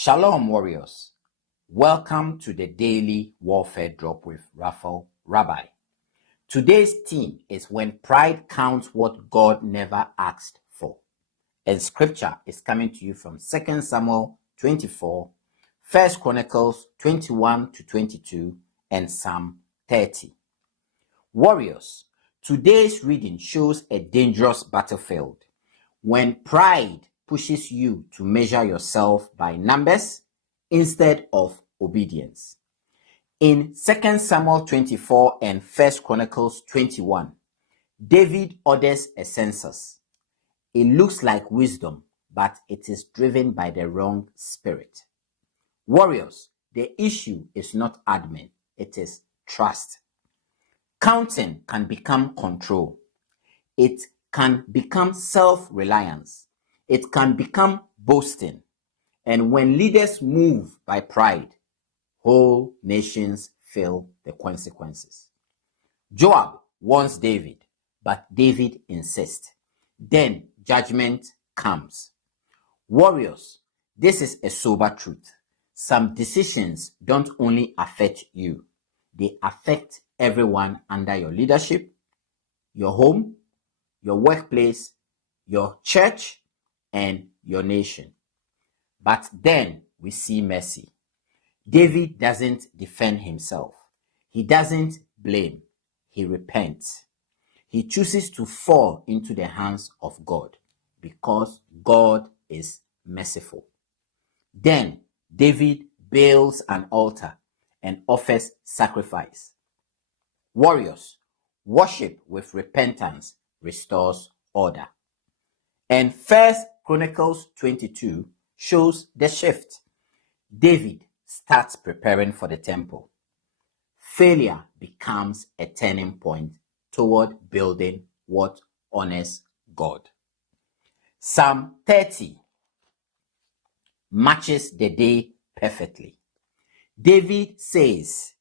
Shalom, warriors. Welcome to the Daily Warfare Drop with Raphael, Rabbi. Today's theme is when pride counts what God never asked for. And scripture is coming to you from 2 Samuel 24, 1 Chronicles 21 to 22, and Psalm 30. Warriors, today's reading shows a dangerous battlefield. When pride pushes you to measure yourself by numbers instead of obedience. In 2 Samuel 24 and 1 Chronicles 21, David orders a census. It looks like wisdom, but it is driven by the wrong spirit. Warriors, the issue is not admin, it is trust. Counting can become control. It can become self-reliance. It can become boasting. And when leaders move by pride, whole nations feel the consequences. Joab wants David, but David insists. Then judgment comes. Warriors, this is a sober truth. Some decisions don't only affect you, they affect everyone under your leadership, your home, your workplace, your church, and your nation. But then we see mercy. David doesn't defend himself. He doesn't blame. He repents. He chooses to fall into the hands of God because God is merciful. Then David builds an altar and offers sacrifice. Warriors, worship with repentance restores order. And 1 Chronicles 22 shows the shift. David starts preparing for the temple. Failure becomes a turning point toward building what honors God. Psalm 30 matches the day perfectly. David says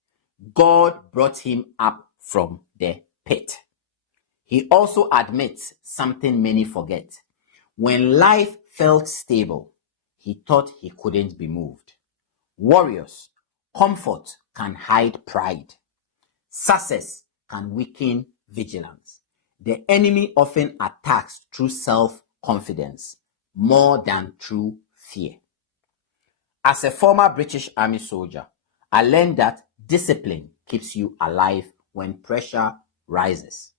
God brought him up from the pit. He also admits something many forget. When life felt stable, he thought he couldn't be moved. Warriors, comfort can hide pride. Success can weaken vigilance. The enemy often attacks through self-confidence more than through fear. As a former British Army soldier, I learned that discipline keeps you alive when pressure rises.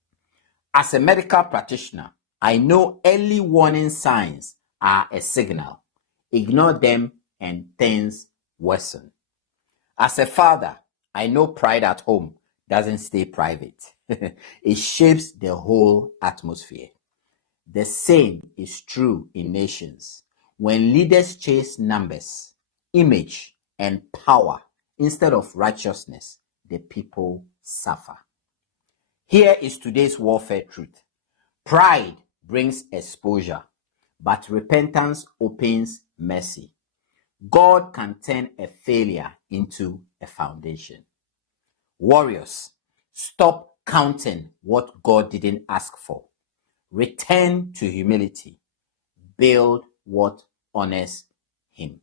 As a medical practitioner, I know early warning signs are a signal. Ignore them and things worsen. As a father, I know pride at home doesn't stay private. It shapes the whole atmosphere. The same is true in nations. When leaders chase numbers, image, and power instead of righteousness, the people suffer. Here is today's warfare truth. Pride brings exposure, but repentance opens mercy. God can turn a failure into a foundation. Warriors, stop counting what God didn't ask for. Return to humility. Build what honors Him.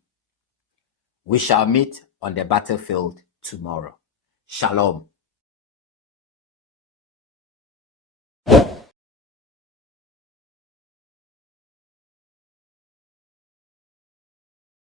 We shall meet on the battlefield tomorrow. Shalom.